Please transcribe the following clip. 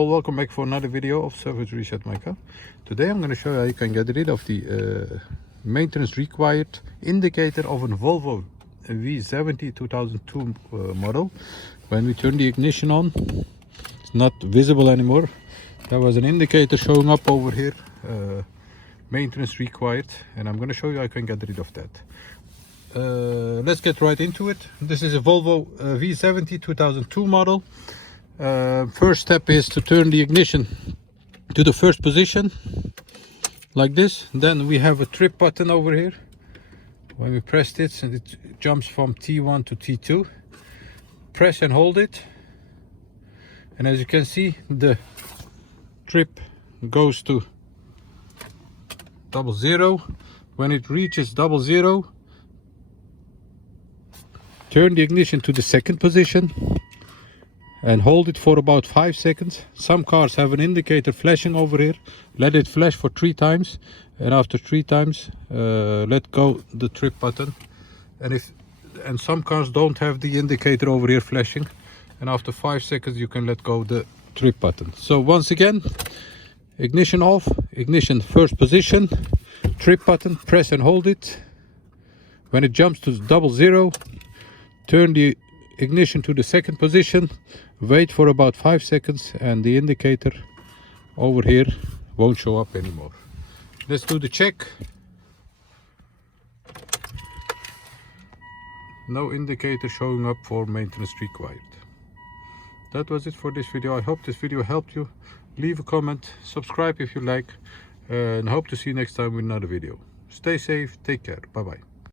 Welcome back for another video of Service Reset My Car. Today I'm going to show you how you can get rid of the maintenance required indicator of a Volvo V70 2002 model. When we turn the ignition on, it's not visible anymore. There was an indicator showing up over here, maintenance required, and I'm going to show you how you can get rid of that. Let's get right into it. This is a Volvo V70 2002 model. First step is to turn the ignition to the first position like this. Then we have a trip button over here. When we press it, it jumps from T1 to T2. Press and hold it, and as you can see, the trip goes to 00. When it reaches 00, turn the ignition to the second position and hold it for about 5 seconds. Some cars have an indicator flashing over here. Let it flash for 3 times, and after 3 times let go the trip button. And some cars don't have the indicator over here flashing, and after 5 seconds you can let go the trip button. So once again, ignition off, ignition first position, trip button, press and hold it. When it jumps to 00, turn the ignition to the second position, wait for about 5 seconds, and the indicator over here won't show up anymore. Let's do the check. No indicator showing up for maintenance required. That was it for this video. I hope this video helped you. Leave a comment, subscribe if you like, and hope to see you next time with another video. Stay safe, take care, bye bye.